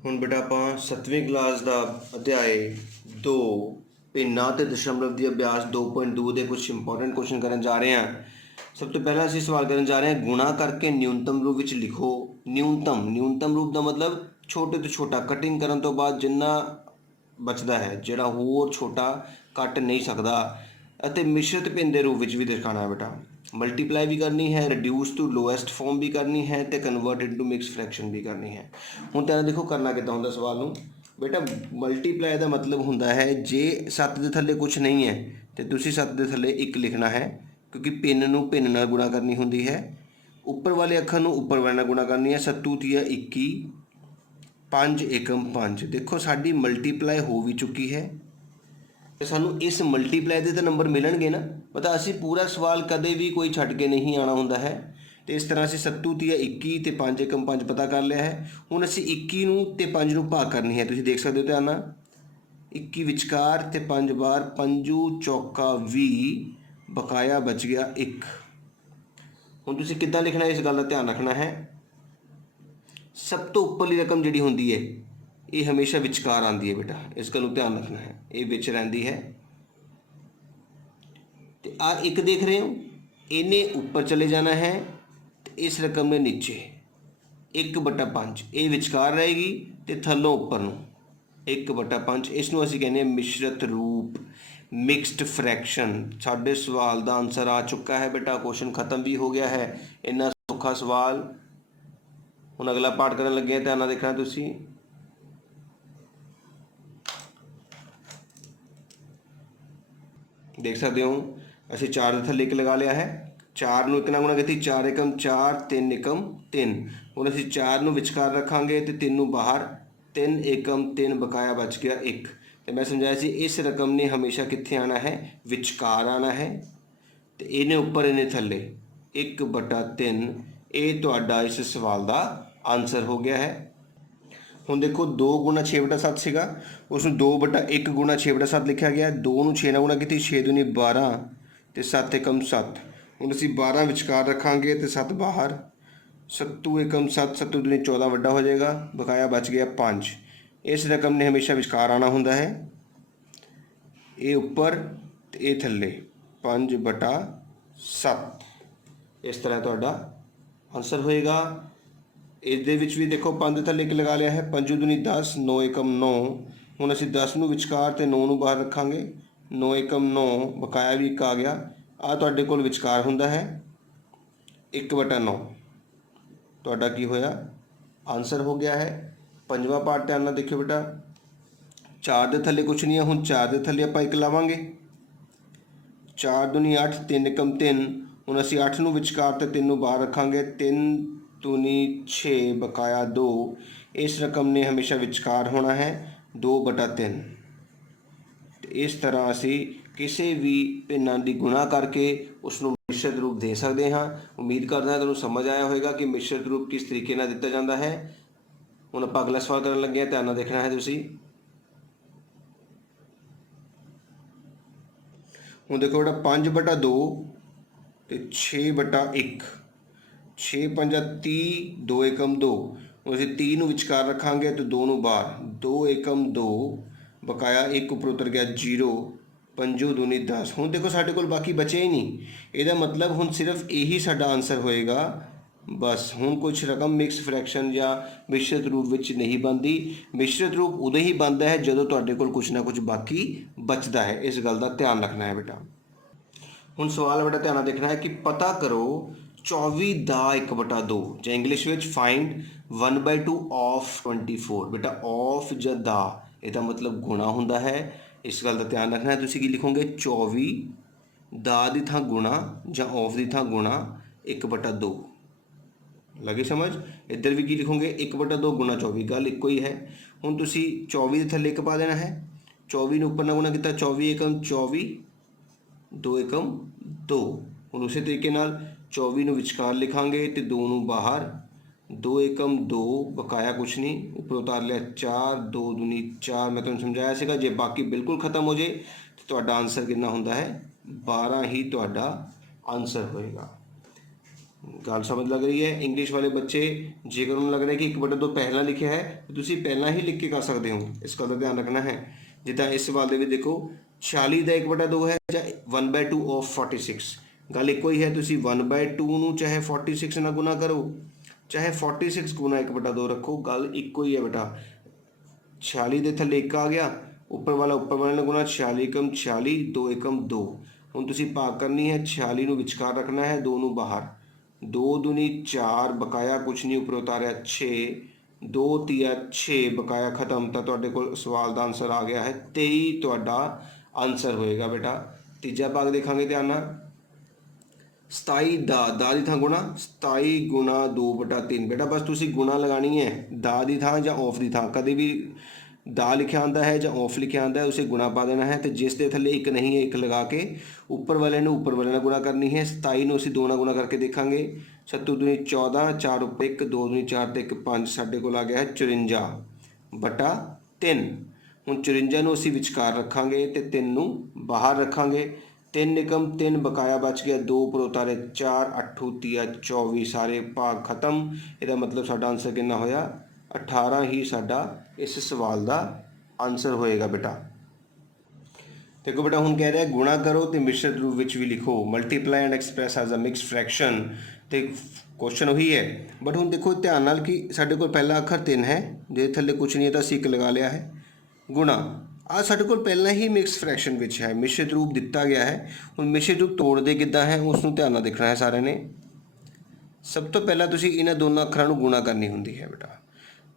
ਹੁਣ ਬੇਟਾ ਆਪਾਂ 7ਵੀਂ ਕਲਾਸ ਦਾ ਅਧਿਆਏ 2 ਭਿੰਨਾਂ ਤੇ ਦਸ਼ਮਲਵ ਦੀ ਅਭਿਆਸ 2.2 ਦੇ ਕੁਝ ਇੰਪੋਰਟੈਂਟ ਕੁਐਸਚਨ ਕਰਨ ਜਾ ਰਹੇ ਹਾਂ। ਸਭ ਤੋਂ ਪਹਿਲਾਂ ਅਸੀਂ ਸਵਾਲ ਕਰਨ ਜਾ ਰਹੇ ਹਾਂ, ਗੁਣਾ ਕਰਕੇ ਨਿਊਨਤਮ ਰੂਪ ਵਿੱਚ ਲਿਖੋ। ਨਿਊਨਤਮ ਰੂਪ ਦਾ ਮਤਲਬ ਛੋਟੇ ਤੋਂ ਛੋਟਾ, ਕਟਿੰਗ ਕਰਨ ਤੋਂ ਬਾਅਦ ਜਿੰਨਾ ਬਚਦਾ ਹੈ, ਜਿਹੜਾ ਹੋਰ ਛੋਟਾ ਕੱਟ ਨਹੀਂ ਸਕਦਾ। ਅਤੇ ਮਿਸ਼ਰਤ ਭਿੰਨ ਦੇ ਰੂਪ ਵਿੱਚ ਵੀ ਦਿਖਾਉਣਾ ਹੈ ਬੇਟਾ। ਮਲਟੀਪਲਾਈ ਵੀ ਕਰਨੀ ਹੈ, ਰਿਡਿਊਸ ਟੂ ਲੋਐਸਟ ਫਾਰਮ ਵੀ ਕਰਨੀ ਹੈ ਅਤੇ ਕਨਵਰਟ ਇਨਟੂ ਮਿਕਸ ਫ੍ਰੈਕਸ਼ਨ ਵੀ ਕਰਨੀ ਹੈ। ਹੁਣ ਤਾਂ ਦੇਖੋ ਕਰਨਾ ਕਿੱਦਾਂ ਹੁੰਦਾ ਸਵਾਲ ਨੂੰ ਬੇਟਾ। ਮਲਟੀਪਲਾਈ ਦਾ ਮਤਲਬ ਹੁੰਦਾ ਹੈ ਜੇ 7 ਦੇ ਥੱਲੇ ਕੁਛ ਨਹੀਂ ਹੈ ਅਤੇ ਤੁਸੀਂ 7 ਦੇ ਥੱਲੇ 1 ਲਿਖਣਾ ਹੈ, ਕਿਉਂਕਿ ਭਿੰਨ ਨੂੰ ਭਿੰਨ ਨਾਲ ਗੁਣਾ ਕਰਨੀ ਹੁੰਦੀ ਹੈ। ਉੱਪਰ ਵਾਲੇ ਅੱਖਰ ਨੂੰ ਉੱਪਰ ਵਾਲੇ ਨਾਲ ਗੁਣਾ ਕਰਨੀ ਹੈ। 7 ਤੀਆ 21, 5 ਏਕਮ 5। ਦੇਖੋ ਸਾਡੀ ਮਲਟੀਪਲਾਈ ਹੋ ਵੀ ਚੁੱਕੀ ਹੈ ਤੇ ਸਾਨੂੰ ਇਸ ਮਲਟੀਪਲਾਈ ਦੇ ਤਾਂ ਨੰਬਰ ਮਿਲਣਗੇ ਨਾ। ਪਤਾ ਅਸੀਂ ਪੂਰਾ ਸਵਾਲ ਕਦੇ ਵੀ ਕੋਈ ਛੱਡ ਕੇ ਨਹੀਂ ਆਉਣਾ ਹੁੰਦਾ ਹੈ। ਅਤੇ ਇਸ ਤਰ੍ਹਾਂ ਅਸੀਂ 7 ਤੀਆ 21 ਅਤੇ 5 ਏਕਮ 5 ਪਤਾ ਕਰ ਲਿਆ ਹੈ। ਹੁਣ ਅਸੀਂ 21 ਨੂੰ ਅਤੇ 5 ਨੂੰ ਭਾਗ ਕਰਨੀ ਹੈ। ਤੁਸੀਂ ਦੇਖ ਸਕਦੇ ਹੋ ਧਿਆਨ ਨਾਲ, 21 ਵਿਚਕਾਰ ਅਤੇ 5 ਬਾਹਰ, 5 ਚੌਕਾ 20, ਬਕਾਇਆ ਬਚ ਗਿਆ 1। ਹੁਣ ਤੁਸੀਂ ਕਿੱਦਾਂ ਲਿਖਣਾ ਇਸ ਗੱਲ ਦਾ ਧਿਆਨ ਰੱਖਣਾ ਹੈ। ਸਭ ਤੋਂ ਉੱਪਰਲੀ ਰਕਮ ਜਿਹੜੀ ਹੁੰਦੀ ਹੈ ਇਹ ਹਮੇਸ਼ਾ ਵਿਚਕਾਰ ਆਉਂਦੀ ਹੈ ਬੇਟਾ, ਇਸ ਗੱਲ ਨੂੰ ਧਿਆਨ ਰੱਖਣਾ ਹੈ। ਇਹ ਵਿੱਚ ਰਹਿੰਦੀ ਹੈ ਅਤੇ ਆਹ 1 ਦੇਖ ਰਹੇ ਹੋ, ਇਹਨੇ ਉੱਪਰ ਚਲੇ ਜਾਣਾ ਹੈ ਅਤੇ ਇਸ ਰਕਮ ਨੇ ਨੀਚੇ। 1/5 ਇਹ ਵਿਚਕਾਰ ਰਹੇਗੀ ਅਤੇ ਥੱਲੋਂ ਉੱਪਰ ਨੂੰ 1/5। ਇਸ ਨੂੰ ਅਸੀਂ ਕਹਿੰਦੇ ਹਾਂ ਮਿਸ਼ਰਤ ਰੂਪ, ਮਿਕਸਡ ਫ੍ਰੈਕਸ਼ਨ। ਸਾਡੇ ਸਵਾਲ ਦਾ ਆਨਸਰ ਆ ਚੁੱਕਾ ਹੈ ਬੇਟਾ, ਕੁਐਸਚਨ ਖਤਮ ਵੀ ਹੋ ਗਿਆ ਹੈ। ਇੰਨਾ ਸੌਖਾ ਸਵਾਲ। ਹੁਣ ਅਗਲਾ ਪਾਠ ਕਰਨ ਲੱਗੇ ਹਾਂ, ਧਿਆਨ ਨਾਲ ਦੇਖਣਾ ਤੁਸੀਂ। ਦੇਖ ਸਕਦੇ ਹੋ ਅਸੀਂ 4 ਦੇ ਥੱਲੇ 1 ਲਗਾ ਲਿਆ ਹੈ। 4 ਨੂੰ 1 ਨਾਲ ਗੁਣਾ ਕੀਤੀ, 4 ਏਕਮ 4, 3 ਏਕਮ 3। ਹੁਣ ਅਸੀਂ 4 ਨੂੰ ਵਿਚਕਾਰ ਰੱਖਾਂਗੇ ਅਤੇ 3 ਨੂੰ ਬਾਹਰ, 3 ਏਕਮ 3, ਬਕਾਇਆ ਬਚ ਗਿਆ 1। ਅਤੇ ਮੈਂ ਸਮਝਾਇਆ ਸੀ ਇਸ ਰਕਮ ਨੇ ਹਮੇਸ਼ਾ ਕਿੱਥੇ ਆਉਣਾ ਹੈ, ਵਿਚਕਾਰ ਆਉਣਾ ਹੈ ਅਤੇ ਇਹਨੇ ਉੱਪਰ ਇਹਨੇ ਥੱਲੇ। 1/3 ਇਹ ਤੁਹਾਡਾ ਇਸ ਸਵਾਲ ਦਾ ਆਨਸਰ ਹੋ ਗਿਆ ਹੈ। ਹੁਣ ਦੇਖੋ 2 ਗੁਣਾ 6/7 ਸੀਗਾ, ਉਸ ਨੂੰ 2/1 ਗੁਣਾ 6/7 ਲਿਖਿਆ ਗਿਆ। 2 ਨੂੰ 6 ਨਾਲ ਗੁਣਾ ਕੀਤੀ, 6 ਦੂਣੀ 12 ਅਤੇ 7 ਏਕਮ 7। ਹੁਣ ਅਸੀਂ 12 ਵਿਚਕਾਰ ਰੱਖਾਂਗੇ ਅਤੇ 7 ਬਾਹਰ, 7 ਏਕਮ 7, 7 ਦੂਣੀ 14 ਵੱਡਾ ਹੋ ਜਾਏਗਾ, ਬਕਾਇਆ ਬਚ ਗਿਆ 5। ਇਸ ਰਕਮ ਨੇ ਹਮੇਸ਼ਾ ਵਿਚਕਾਰ ਆਉਣਾ ਹੁੰਦਾ ਹੈ, ਇਹ ਉੱਪਰ ਅਤੇ ਇਹ ਥੱਲੇ। 5/7 ਇਸ ਤਰ੍ਹਾਂ ਤੁਹਾਡਾ ਆਨਸਰ ਹੋਏਗਾ। ਇਹਦੇ ਵਿੱਚ ਵੀ ਦੇਖੋ 5 ਦੇ ਥੱਲੇ 1 ਲਗਾ ਲਿਆ ਹੈ। 5 ਦੂਣੀ 10, 9 ਏਕਮ 9। ਹੁਣ ਅਸੀਂ 10 ਨੂੰ ਵਿਚਕਾਰ ਅਤੇ 9 ਨੂੰ ਬਾਹਰ ਰੱਖਾਂਗੇ। 9 ਏਕਮ 9, ਬਕਾਇਆ ਵੀ 1 ਆ ਗਿਆ। ਆਹ ਤੁਹਾਡੇ ਕੋਲ ਵਿਚਕਾਰ ਹੁੰਦਾ ਹੈ 1/9। ਤੁਹਾਡਾ ਕੀ ਹੋਇਆ, ਆਨਸਰ ਹੋ ਗਿਆ ਹੈ। ਪੰਜਵਾਂ ਪਾਰਟ ਧਿਆਨ ਨਾਲ ਦੇਖਿਓ ਬੇਟਾ। 4 ਦੇ ਥੱਲੇ ਕੁਛ ਨਹੀਂ ਹੈ। ਹੁਣ 4 ਦੇ ਥੱਲੇ ਆਪਾਂ 1 ਲਾਵਾਂਗੇ। 4 ਦੂਣੀ 8, 3 ਏਕਮ 3। ਹੁਣ ਅਸੀਂ 8 ਨੂੰ ਵਿਚਕਾਰ ਅਤੇ 3 ਨੂੰ ਬਾਹਰ ਰੱਖਾਂਗੇ। 3 ਦੂਣੀ 6, ਬਕਾਇਆ 2। ਇਸ ਰਕਮ ਨੇ ਹਮੇਸ਼ਾ ਵਿਚਕਾਰ ਹੋਣਾ ਹੈ, 2/3। ਅਤੇ ਇਸ ਤਰ੍ਹਾਂ ਅਸੀਂ ਕਿਸੇ ਵੀ ਭਿੰਨਾਂ ਦੀ ਗੁਣਾ ਕਰਕੇ ਉਸ ਨੂੰ ਮਿਸ਼ਰਤ ਰੂਪ ਦੇ ਸਕਦੇ ਹਾਂ। ਉਮੀਦ ਕਰਦਾ ਤੁਹਾਨੂੰ ਸਮਝ ਆਇਆ ਹੋਵੇਗਾ ਕਿ ਮਿਸ਼ਰਤ ਰੂਪ ਕਿਸ ਤਰੀਕੇ ਨਾਲ ਦਿੱਤਾ ਜਾਂਦਾ ਹੈ। ਹੁਣ ਆਪਾਂ ਅਗਲਾ ਸਵਾਲ ਕਰਨ ਲੱਗੇ ਹਾਂ, ਧਿਆਨ ਨਾਲ ਦੇਖਣਾ ਹੈ ਤੁਸੀਂ। ਹੁਣ ਦੇਖੋ ਬੇਟਾ 5/2 ਅਤੇ 6/1। 6 5 30, 2 ਏਕਮ 2। ਹੁਣ ਅਸੀਂ 30 ਨੂੰ ਵਿਚਕਾਰ ਰੱਖਾਂਗੇ ਅਤੇ 2 ਨੂੰ ਬਾਹਰ, 2 ਏਕਮ 2, ਬਕਾਇਆ 1 ਉੱਪਰ ਉਤਰ ਗਿਆ 0। 5 ਦੂਣੀ 10। ਹੁਣ ਦੇਖੋ ਸਾਡੇ ਕੋਲ ਬਾਕੀ ਬਚਿਆ ਹੀ ਨਹੀਂ। ਇਹਦਾ ਮਤਲਬ ਹੁਣ ਸਿਰਫ ਇਹੀ ਸਾਡਾ ਆਨਸਰ ਹੋਏਗਾ ਬਸ। ਹੁਣ ਕੁਛ ਰਕਮ ਮਿਕਸ ਫ੍ਰੈਕਸ਼ਨ ਜਾਂ ਮਿਸ਼ਰਤ ਰੂਪ ਵਿੱਚ ਨਹੀਂ ਬਣਦੀ। ਮਿਸ਼ਰਤ ਰੂਪ ਉਦੋਂ ਹੀ ਬਣਦਾ ਹੈ ਜਦੋਂ ਤੁਹਾਡੇ ਕੋਲ ਕੁਛ ਨਾ ਕੁਛ ਬਾਕੀ ਬਚਦਾ ਹੈ। ਇਸ ਗੱਲ ਦਾ ਧਿਆਨ ਰੱਖਣਾ ਹੈ ਬੇਟਾ। ਹੁਣ ਸਵਾਲ ਬੇਟਾ ਧਿਆਨ ਨਾਲ ਦੇਖਣਾ ਹੈ ਕਿ ਪਤਾ ਕਰੋ 24 ਦਾ 1/2, ਜਾਂ ਇੰਗਲਿਸ਼ ਵਿੱਚ ਫਾਈਂਡ 1/2 ਆਫ 24। ਬੇਟਾ ਆਫ ਜਾਂ ਦਾ ਇਹਦਾ ਮਤਲਬ ਗੁਣਾ ਹੁੰਦਾ ਹੈ। ਇਸ ਗੱਲ ਦਾ ਧਿਆਨ ਰੱਖਣਾ ਹੈ। ਤੁਸੀਂ ਕੀ ਲਿਖੋਗੇ, 24 ਦਾ ਦੀ ਥਾਂ ਗੁਣਾ ਜਾਂ ਆਫ ਦੀ ਥਾਂ ਗੁਣਾ 1/2। ਲੱਗੀ ਸਮਝ। ਇੱਧਰ ਵੀ ਕੀ ਲਿਖੋਗੇ, 1/2 ਗੁਣਾ 24, ਗੱਲ ਇੱਕੋ ਹੀ ਹੈ। ਹੁਣ ਤੁਸੀਂ 24 ਦੇ ਥੱਲੇ 1 ਪਾ ਦੇਣਾ ਹੈ। 24 ਨੂੰ ਉੱਪਰ ਨਾਲ ਗੁਣਾ ਕੀਤਾ, 24 ਏਕਮ 24, 2 ਏਕਮ 2। ਹੁਣ ਉਸੇ ਤਰੀਕੇ ਨਾਲ 24 ਨੂੰ ਵਿਚਕਾਰ ਲਿਖਾਂਗੇ ਅਤੇ 2 ਨੂੰ ਬਾਹਰ, 2 ਏਕਮ 2, ਬਕਾਇਆ ਕੁਛ ਨਹੀਂ, ਉੱਪਰ ਉਤਾਰ ਲਿਆ 4, 2 ਦੂਣੀ 4। ਮੈਂ ਤੁਹਾਨੂੰ ਸਮਝਾਇਆ ਸੀਗਾ ਜੇ ਬਾਕੀ ਬਿਲਕੁਲ ਖਤਮ ਹੋ ਜੇ ਤਾਂ ਤੁਹਾਡਾ ਆਨਸਰ ਕਿੰਨਾ ਹੁੰਦਾ ਹੈ, 12 ਹੀ ਤੁਹਾਡਾ ਆਨਸਰ ਹੋਏਗਾ। गल समझ लग रही है। इंग्लिश वाले बच्चे जेकर उन्हें लग रहा है कि 1/2 पहला लिखा है तो तुसी पहला ही लिख के कर सकते हो, इस गल का ध्यान रखना है। जिदा इस सवाल के देखो 46 का 1/2 है या 1/2 ऑफ 46, गल एको ही है। तुसी 1/2 नूं चाहे 46 ना गुना करो, चाहे 46 गुना 1/2 रखो, गल एको ही है बेटा। 46 के थले 1 आ गया, उपर वाले ने गुना 46 एकम 46, 2 एकम 2। हुण तुसी भाग करनी है, 46 नूं विचकार रखना है, 2 नूं बाहर, 2 दूनी 4, बकाया कुछ नहीं, उपर उतारिया 6, 2 तिया 6, बकाया खत्म। तो तुहाडे कोल सवाल का आंसर आ गया है 23 तुहाडा आंसर होएगा बेटा। तीजा भाग देखांगे ध्यान नाल। 27 दा दी थां गुणा, 27 गुणा 2/3 बेटा बस तुसी गुणा लगानी है, दा दी थां जां ऑफ दी थां। कभी भी दा लिखा आंदा है जां ऑफ लिखा आंदा है उसे गुणा पा देना है, तो जिस दे थले 1 नहीं है 1 लगा के उपर वाले ने ऊपर वाले ने गुणा करनी है। 27 नूं असीं 2 नाल गुणा करके देखांगे, 7 दूनी 14, 4 उपर 1, 2 दूनी 4 ते 1 5, साडे कोल आ गया है 54/3। हुण 54 नूं असीं विचकार रखांगे ते 3 नूं बाहर रखांगे। 3 एकम 3, बकाया बच गया 2, उपर उतारे 4, 8 तिया 24, सारे भाग खत्म। इसका मतलब साडा आंसर कितना होया 18 ही साडा इस सवाल का आंसर होएगा बेटा। देखो बेटा हुण कह रहा है गुणा करो तो मिश्रित रूप विच भी लिखो, multiply and express as a mixed fraction. तो क्वेश्चन वही है, बट हुण देखो ध्यान नाल कि साडे कोल पहला अखर 3 है, जे थले कुछ नहीं है तो असीं 1 लगा लिया है, गुणा आ साडे कोल पहला ही मिक्स फ्रैक्शन विच है, मिश्रित रूप दिता गया है। हुण मिश्रित रूप तोड़दे किद्दां है उसनूं ध्यान नाल देखना है सारे ने। सब तो पहला तुसीं इन्हां दोनों अखरां नूं गुणा करनी हुंदी है बेटा।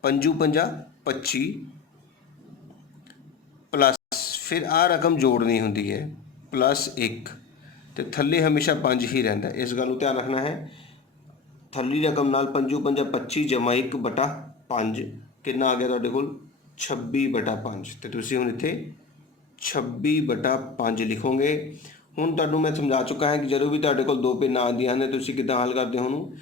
5 पंजा 25 प्लस फिर आ रकम जोड़नी होंगी है +1, तो थले हमेशा 5 ही रहिंदा है, इस गल नूं ध्यान रखना है। थली रकम नाल 5 पंजा 25 जमा 1/5 कितना आ गया तुहाडे कोल 26/5, तो तुसीं हुण इत्थे 26/5 लिखोगे। हुण तुहानूं मैं समझा चुका है कि जदों भी तुहाडे कोल 2 पिन आउंदियां ने तुसीं किद्दां हल करदे हो,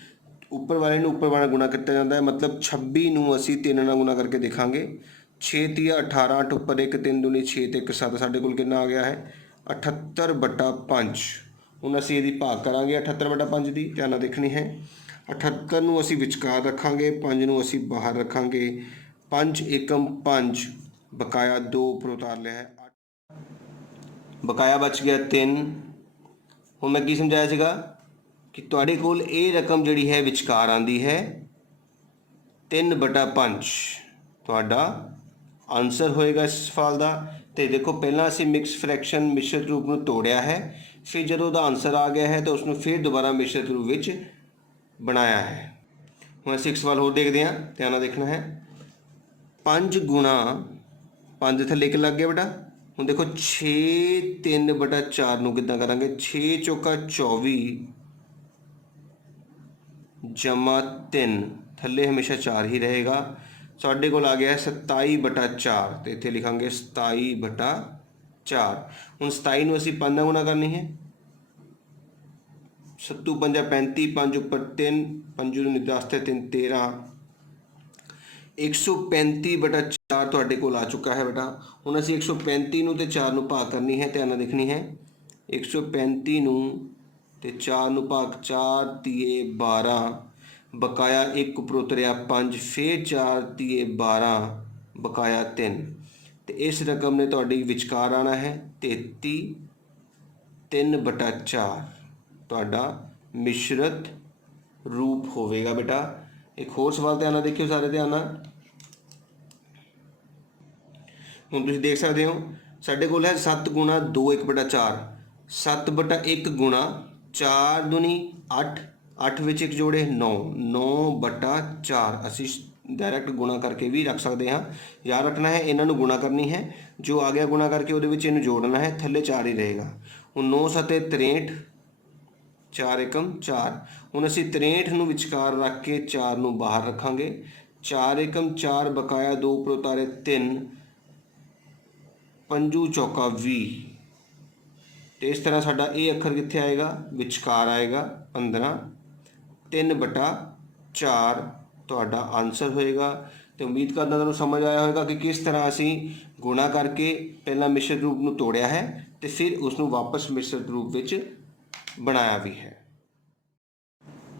उपर वाले नूं उपर वाला गुणा किया जाता है, मतलब 26 नूं असीं 3 नाल गुणा करके देखांगे। 6 तिया 18, 8 उपर 1, 3 दूनी 6 ते 1 7, साडे कोल कितना आ गया है 78/5। हुण असीं इहदी भाग करांगे 78/5 दी, ध्यान नाल देखनी है। 78 नूं असीं विचकार रखांगे, 5 नूं असीं बाहर रखांगे, 5 एकम 5, बकाया 2 उपर उतार लिया है, बकाया बच गया 3। हुण मैं की समझाया सीगा कि तुहाडे कोल ये रकम जिहड़ी है विचकार आंदी है 3/5, तुहाडा आंसर होएगा इस सवाल का। तो देखो पहला असीं मिक्स फ्रैक्शन मिश्रित रूप में तोड़िया है, फिर जो उसका आंसर आ गया है तो उसको फिर दोबारा मिश्रित रूप में बनाया है। हम असीं एक सवाल होर देखते हैं, ध्यान नाल देखना है। 5 गुणा 5 थले 1 लग गया बेटा। हुण देखो 6 3/4 नूं किद्दां करांगे, 6 चौका 24 जमा 3, थले हमेशा 4 ही रहेगा। साढ़े कोल आ गया है 27/4, तो इत्थे लिखांगे 27/4। हुण 27 नूं असीं 5 नाल गुणा करनी है, 7 पंजा 35, 5 उपर 3, 5 दूनी 10 ते 3 13, 135/4 तुहाडे कोल आ चुका है बेटा। हुण असीं 135 नूं ते 4 नूं भाग करनी है, ध्यान नाल देखनी है। 135 नूं ते 4 नूं भाग 4 तिए 12, बकाया 1 उपर उतरिया 5, फिर 4 तिए 12, बकाया 3, तो इस रकम ने तुहाडी विचकार आना है 33/4, तुहाडा मिश्रित रूप होवेगा बेटा। एक होर सवाल ध्यान नाल देखियो सारे ध्यान नाल। हुण तुसीं देख सकते हो साडे कोल है 7 गुणा 2 1/4, 7/1 गुणा 4 दूनी 8, 8 विच 1 जोड़े 9, 9/4 असीं डायरैक्ट गुणा करके भी रख सकते हाँ। याद रखना है इन्हां नूं गुणा करनी है, जो आ गया गुणा करके उहदे विच इहनूं जोड़ना है, थल्ले 4 ही रहेगा। हुण 9 7 63, 4 एकम 4। हुण असीं 63 नूं विचकार रख के 4 नूं बाहर रखांगे, 4 एकम 4, बकाया 2 उपर उतारे 3, 5 चौका 20, तो इस तरह साडा ये अखर कित्थे आएगा विचकार आएगा 15, 3/4 तुहाडा आंसर होएगा। तो उम्मीद करदा तुहानूं समझ आया होगा कि किस तरह असीं गुणा करके पहला मिश्रित रूप नूं तोड़िया है तो फिर उसनूं वापस मिश्रित रूप विच बनाया भी है।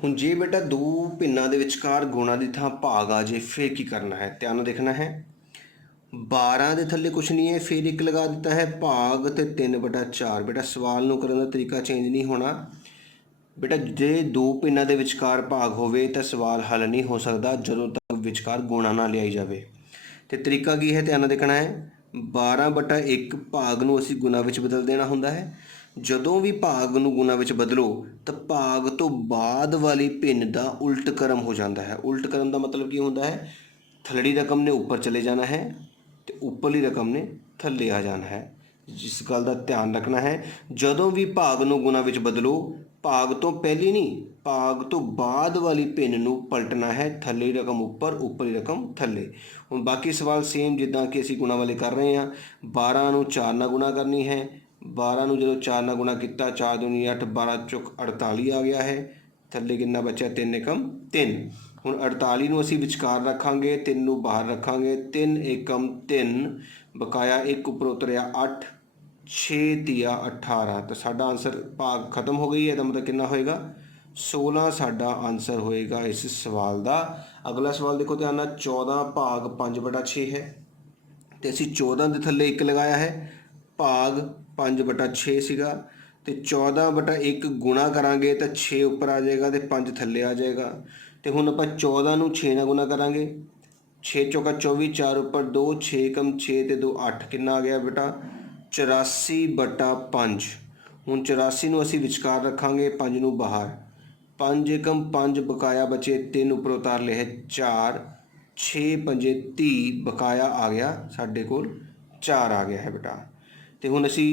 ਹੁਣ ਜੇ ਬੇਟਾ ਦੋ ਭਿੰਨਾਂ ਦੇ ਵਿਚਕਾਰ ਗੁਣਾ ਦੀ ਥਾਂ ਭਾਗ ਆ ਜੇ ਫਿਰ ਕੀ ਕਰਨਾ ਹੈ, ਧਿਆਨ ਨਾਲ ਦੇਖਣਾ ਹੈ। 12 ਦੇ ਥੱਲੇ ਕੁਛ ਨਹੀਂ ਹੈ, ਫਿਰ 1 ਲਗਾ ਦਿੱਤਾ ਹੈ, ਭਾਗ ਤੇ 3/4। ਬੇਟਾ ਸਵਾਲ ਨੂੰ ਕਰਨ ਦਾ ਤਰੀਕਾ ਚੇਂਜ ਨਹੀਂ ਹੋਣਾ ਬੇਟਾ। ਜੇ ਦੋ ਭਿੰਨਾਂ ਦੇ ਵਿਚਕਾਰ ਭਾਗ ਹੋਵੇ ਤਾਂ ਸਵਾਲ ਹੱਲ ਨਹੀਂ ਹੋ ਸਕਦਾ ਜਦੋਂ ਤੱਕ ਵਿਚਕਾਰ ਗੁਣਾ ਨਾ ਲਿਆਈ ਜਾਵੇ। ਤੇ ਤਰੀਕਾ ਕੀ ਹੈ, ਧਿਆਨ ਨਾਲ ਦੇਖਣਾ ਹੈ। 12/1 ਭਾਗ ਨੂੰ ਅਸੀਂ ਗੁਣਾ ਵਿੱਚ ਬਦਲ ਦੇਣਾ ਹੁੰਦਾ ਹੈ। ਜਦੋਂ ਵੀ ਭਾਗ ਨੂੰ ਗੁਣਾ ਵਿੱਚ ਬਦਲੋ ਤਾਂ ਭਾਗ ਤੋਂ ਬਾਅਦ ਵਾਲੀ ਭਿੰਨ ਦਾ ਉਲਟ ਕਰਮ ਹੋ ਜਾਂਦਾ ਹੈ। ਉਲਟ ਕਰਮ ਦਾ ਮਤਲਬ ਕੀ ਹੁੰਦਾ ਹੈ, ਥੱਲੜੀ ਰਕਮ ਨੇ ਉੱਪਰ ਚਲੇ ਜਾਣਾ ਹੈ ਤੇ ਉੱਪਰਲੀ ਰਕਮ ਨੇ ਥੱਲੇ ਆ ਜਾਣਾ ਹੈ। ਜਿਸ ਗੱਲ ਦਾ ਧਿਆਨ ਰੱਖਣਾ ਹੈ, ਜਦੋਂ ਵੀ ਭਾਗ ਨੂੰ ਗੁਣਾ ਵਿੱਚ ਬਦਲੋ ਭਾਗ ਤੋਂ ਪਹਿਲੀ ਨਹੀਂ, ਭਾਗ ਤੋਂ ਬਾਅਦ ਵਾਲੀ ਭਿੰਨ ਨੂੰ ਪਲਟਣਾ ਹੈ, ਥੱਲੇ ਰਕਮ ਉੱਪਰ ਉੱਪਰਲੀ ਰਕਮ ਥੱਲੇ। ਹੁਣ ਬਾਕੀ ਸਵਾਲ ਸੇਮ ਜਿੱਦਾਂ ਕਿ ਅਸੀਂ ਗੁਣਾ ਵਾਲੇ ਕਰ ਰਹੇ ਹਾਂ। 12 ਨੂੰ 4 ਨਾਲ ਗੁਣਾ ਕਰਨੀ ਹੈ। 12 ਨੂੰ ਜਦੋਂ 4 ਨਾਲ ਗੁਣਾ ਕੀਤਾ, 4 ਦੂਣੀ 8, 12 ਚੁੱਕ 48 ਆ ਗਿਆ ਹੈ। ਥੱਲੇ ਕਿੰਨਾ ਬਚਿਆ, 3 ਏਕਮ 3। ਹੁਣ 48 ਨੂੰ ਅਸੀਂ ਵਿਚਕਾਰ ਰੱਖਾਂਗੇ, 3 ਨੂੰ ਬਾਹਰ ਰੱਖਾਂਗੇ। 3 ਏਕਮ 3 ਬਕਾਇਆ 1 ਉੱਪਰ ਉਤਰਿਆ 8, 6 ਤੀਆ 18। ਤਾਂ ਸਾਡਾ ਆਨਸਰ ਭਾਗ ਖਤਮ ਹੋ ਗਈ ਹੈ, ਤਾਂ ਮਤਲਬ ਕਿੰਨਾ ਹੋਏਗਾ, 16 ਸਾਡਾ ਆਨਸਰ ਹੋਏਗਾ ਇਸ ਸਵਾਲ ਦਾ। ਅਗਲਾ ਸਵਾਲ ਦੇਖੋ ਧਿਆਨ ਨਾਲ। 14 ਭਾਗ 5/6 ਹੈ ਤੇ ਅਸੀਂ 14 ਦੇ ਥੱਲੇ 1 ਲਗਾਇਆ ਹੈ। ਭਾਗ 5/6 ਸੀਗਾ ਤੇ 14/1 ਗੁਣਾ ਕਰਾਂਗੇ ਤਾਂ 6 ਉੱਪਰ ਆ ਜਾਏਗਾ ਤੇ 5 ਥੱਲੇ ਆ ਜਾਏਗਾ। ਤੇ ਹੁਣ ਆਪਾਂ 14 ਨੂੰ 6 ਨਾਲ ਗੁਣਾ ਕਰਾਂਗੇ। 6 ਚੌਕਾ 24, 4 ਉੱਪਰ 2, 6 ਏਕਮ 6 ਤੇ 2 8। ਕਿੰਨਾ ਆ ਗਿਆ ਬੇਟਾ, 84/5। ਹੁਣ 84 ਨੂੰ ਅਸੀਂ ਵਿਚਕਾਰ ਰੱਖਾਂਗੇ, 5 ਨੂੰ ਬਾਹਰ। 5 ਏਕਮ 5 ਬਕਾਇਆ ਬਚੇ 3 ਉੱਪਰ ਉਤਾਰ ਲਏ 4, 6 ਪੰਜੇ 30 ਬਕਾਇਆ ਆ ਗਿਆ ਸਾਡੇ ਕੋਲ 4 ਆ ਗਿਆ ਹੈ ਬੇਟਾ। ਤੇ ਹੁਣ ਅਸੀਂ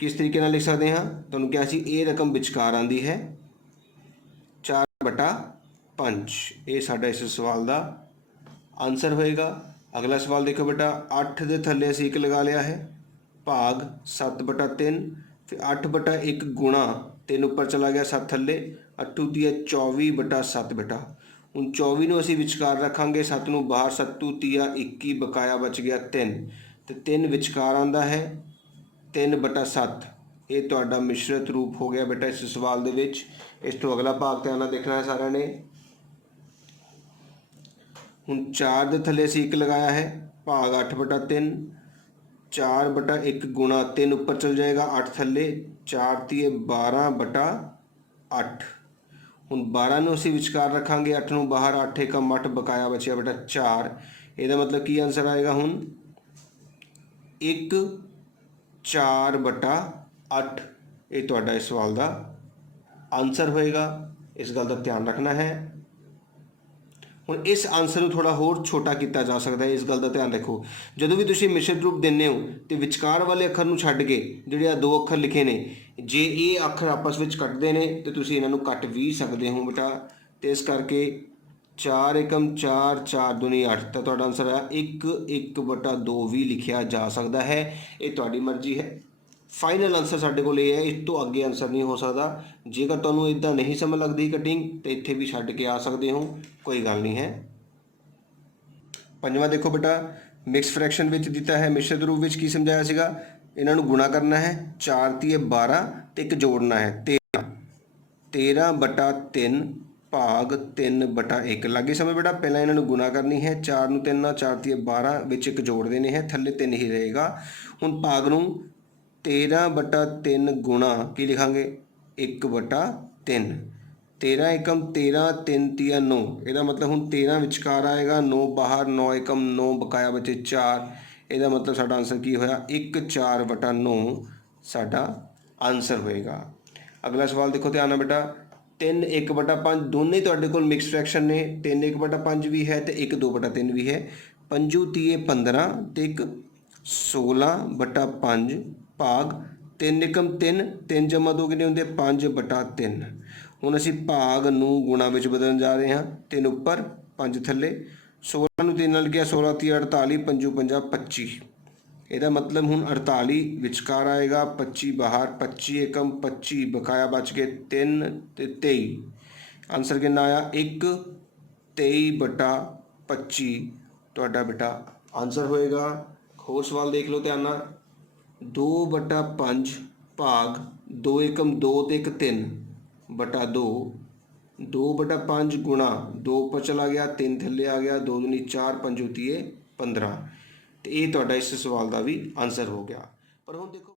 ਕਿਸ ਤਰੀਕੇ ਨਾਲ ਲਿਖ ਸਕਦੇ ਹਾਂ, ਤੁਹਾਨੂੰ ਕਿਹਾ ਸੀ ਇਹ ਰਕਮ ਵਿਚਕਾਰ ਆਉਂਦੀ ਹੈ 4/5। ਇਹ ਸਾਡਾ ਇਸ ਸਵਾਲ ਦਾ ਆਨਸਰ ਹੋਏਗਾ। ਅਗਲਾ ਸਵਾਲ ਦੇਖੋ ਬੇਟਾ। 8 ਦੇ ਥੱਲੇ ਅਸੀਂ 1 ਲਗਾ ਲਿਆ ਹੈ। ਭਾਗ 7/3, ਫਿਰ 8/1 ਗੁਣਾ 3 ਉੱਪਰ ਚਲਾ ਗਿਆ, 7 ਥੱਲੇ, 8 ਤੀਆ 24/7 ਬੇਟਾ। ਹੁਣ 24 ਨੂੰ ਅਸੀਂ ਵਿਚਕਾਰ ਰੱਖਾਂਗੇ, 7 ਨੂੰ ਬਾਹਰ, 7 ਤੀਆ 21 ਬਕਾਇਆ ਬਚ ਗਿਆ 3 ਤੇ 3 ਵਿਚਕਾਰ ਆਉਂਦਾ ਹੈ 3/7। ਇਹ ਤੁਹਾਡਾ ਮਿਸ਼ਰਤ ਰੂਪ ਹੋ ਗਿਆ ਬੇਟਾ ਇਸ ਸਵਾਲ ਦੇ ਵਿੱਚ। ਇਸ ਤੋਂ ਅਗਲਾ ਭਾਗ ਧਿਆਨ ਨਾਲ ਦੇਖਣਾ ਹੈ ਸਾਰਿਆਂ ਨੇ। ਹੁਣ 4 ਦੇ ਥੱਲੇ ਅਸੀਂ 1 ਲਗਾਇਆ ਹੈ। ਭਾਗ 8/3, 4/1 ਗੁਣਾ 3 ਉੱਪਰ ਚਲ ਜਾਏਗਾ, 8 ਥੱਲੇ, 4 ਤੀਏ 12/8। ਹੁਣ 12 ਨੂੰ ਅਸੀਂ ਵਿਚਕਾਰ ਰੱਖਾਂਗੇ, 8 ਨੂੰ ਬਾਹਰ, 8 ਏਕਮ 8 ਬਕਾਇਆ ਬਚਿਆ ਬੇਟਾ 4। ਇਹਦਾ ਮਤਲਬ ਕੀ ਆਨਸਰ ਆਏਗਾ ਹੁਣ, 1 4/8। ਇਹ ਤੁਹਾਡਾ ਇਸ ਸਵਾਲ ਦਾ ਆਨਸਰ ਹੋਏਗਾ। ਇਸ ਗੱਲ ਦਾ ਧਿਆਨ ਰੱਖਣਾ ਹੈ। ਹੁਣ ਇਸ ਆਨਸਰ ਨੂੰ ਥੋੜ੍ਹਾ ਹੋਰ ਛੋਟਾ ਕੀਤਾ ਜਾ ਸਕਦਾ ਹੈ, ਇਸ ਗੱਲ ਦਾ ਧਿਆਨ ਰੱਖੋ। ਜਦੋਂ ਵੀ ਤੁਸੀਂ ਮਿਸ਼ਰਤ ਰੂਪ ਦਿੰਦੇ ਹੋ ਤੇ ਵਿਚਕਾਰ ਵਾਲੇ ਅੱਖਰ ਨੂੰ ਛੱਡ ਕੇ ਜਿਹੜੇ ਆ 2 ਅੱਖਰ ਲਿਖੇ ਨੇ, ਜੇ ਇਹ ਅੱਖਰ ਆਪਸ ਵਿੱਚ ਕੱਟਦੇ ਨੇ ਤੇ ਤੁਸੀਂ ਇਹਨਾਂ ਨੂੰ ਕੱਟ ਵੀ ਸਕਦੇ ਹੋ ਬੇਟਾ। ਤੇ ਇਸ ਕਰਕੇ 4 ਏਕਮ 4, 4 ਦੂਣੀ 8। ਤਾਂ ਤੁਹਾਡਾ ਆਨਸਰ ਆ 1 1/2 ਵੀ ਲਿਖਿਆ ਜਾ ਸਕਦਾ ਹੈ। ਇਹ ਤੁਹਾਡੀ ਮਰਜ਼ੀ ਹੈ। ਫਾਈਨਲ ਆਨਸਰ ਸਾਡੇ ਕੋਲ ਇਹ ਹੈ, ਇਸ ਤੋਂ ਅੱਗੇ ਆਨਸਰ ਨਹੀਂ ਹੋ ਸਕਦਾ। ਜੇਕਰ ਤੁਹਾਨੂੰ ਇੱਦਾਂ ਨਹੀਂ ਸਮਝ ਲੱਗਦੀ ਕਟਿੰਗ ਤਾਂ ਇੱਥੇ ਵੀ ਛੱਡ ਕੇ ਆ ਸਕਦੇ ਹੋ, ਕੋਈ ਗੱਲ ਨਹੀਂ ਹੈ। ਪੰਜਵਾਂ ਦੇਖੋ ਬੇਟਾ। ਮਿਕਸ ਫ੍ਰੈਕਸ਼ਨ ਵਿੱਚ ਦਿੱਤਾ ਹੈ, ਮਿਸ਼ਰਤ ਰੂਪ ਵਿੱਚ ਕੀ ਸਮਝਾਇਆ ਸੀਗਾ, ਇਹਨਾਂ ਨੂੰ ਗੁਣਾ ਕਰਨਾ ਹੈ, 4 ਤੀਏ 12 ਤੇ 1 ਜੋੜਨਾ ਹੈ 13। 13/3 ਭਾਗ 3/1। ਲੱਗੇ ਸਮਝ ਬੇਟਾ। ਪਹਿਲਾਂ ਇਹਨਾਂ ਨੂੰ ਗੁਣਾ ਕਰਨੀ ਹੈ, 4 ਨੂੰ 3 ਨਾਲ, 4 ਤੀਏ 12 ਵਿੱਚ 1 ਜੋੜ ਦੇਣੇ ਹੈ, ਥੱਲੇ 3 ਹੀ ਰਹੇਗਾ। ਹੁਣ ਭਾਗ ਨੂੰ 13/3 ਗੁਣਾ ਕੀ ਲਿਖਾਂਗੇ, 1/3। 13 ਏਕਮ 13, 3 ਤੀਆ 9। ਇਹਦਾ ਮਤਲਬ ਹੁਣ 13 ਵਿਚਕਾਰ ਆਏਗਾ, 9 ਬਾਹਰ, 9 ਏਕਮ 9 ਬਕਾਇਆ ਬਚੇ 4। ਇਹਦਾ ਮਤਲਬ ਸਾਡਾ ਆਨਸਰ ਕੀ ਹੋਇਆ, 1 4/9 ਸਾਡਾ ਆਨਸਰ ਹੋਏਗਾ। ਅਗਲਾ ਸਵਾਲ ਦੇਖੋ ਧਿਆਨ ਨਾਲ ਬੇਟਾ। 3 1/5 ਦੋਨੇ ਤੁਹਾਡੇ ਕੋਲ ਮਿਕਸ ਫ੍ਰੈਕਸ਼ਨ ਨੇ। 3 1/5 ਵੀ ਹੈ ਤੇ 1 2/3 ਵੀ ਹੈ। 5 ਤੀਏ 15 ਤੇ 1 16/5 ਭਾਗ 3 ਏਕਮ 3, 3 ਜਮਾ 2 ਕਿੰਨੇ ਹੁੰਦੇ, 5/3। ਹੁਣ ਅਸੀਂ ਭਾਗ ਨੂੰ ਗੁਣਾ ਵਿੱਚ ਬਦਲਣ ਜਾ ਰਹੇ ਹਾਂ। 3 ਉੱਪਰ 5 ਥੱਲੇ, 16 ਨੂੰ 3 ਨਾਲ ਗਿਆ, 16 ਤੀਆ 48, 5 5 25। ਇਹਦਾ ਮਤਲਬ ਹੁਣ 48 ਵਿਚਕਾਰ ਆਏਗਾ, 25 ਬਾਹਰ, 25 ਏਕਮ 25 ਬਕਾਇਆ ਬਚ ਕੇ 3 ਤੇ 23। ਆਨਸਰ ਕਿੰਨਾ ਆਇਆ, 1 23/25 ਤੁਹਾਡਾ ਬੇਟਾ ਆਨਸਰ ਹੋਏਗਾ। ਹੋਰ ਸਵਾਲ ਦੇਖ ਲਓ ਧਿਆਨ ਨਾਲ। 2/5 ਭਾਗ 2 ਏਕਮ 2 ਤੇ 1 3/2 2/5 ਗੁਣਾ 2 ਉੱਪਰ ਚਲਾ ਗਿਆ, 3 ਥੱਲੇ ਆ ਗਿਆ, 2 दूनी 4, 5 15। ਤੇ ਇਹ ਤੁਹਾਡਾ ਇਸ ਸਵਾਲ ਦਾ ਵੀ ਆਨਸਰ ਹੋ ਗਿਆ। ਪਰ ਹੁਣ ਦੇਖੋ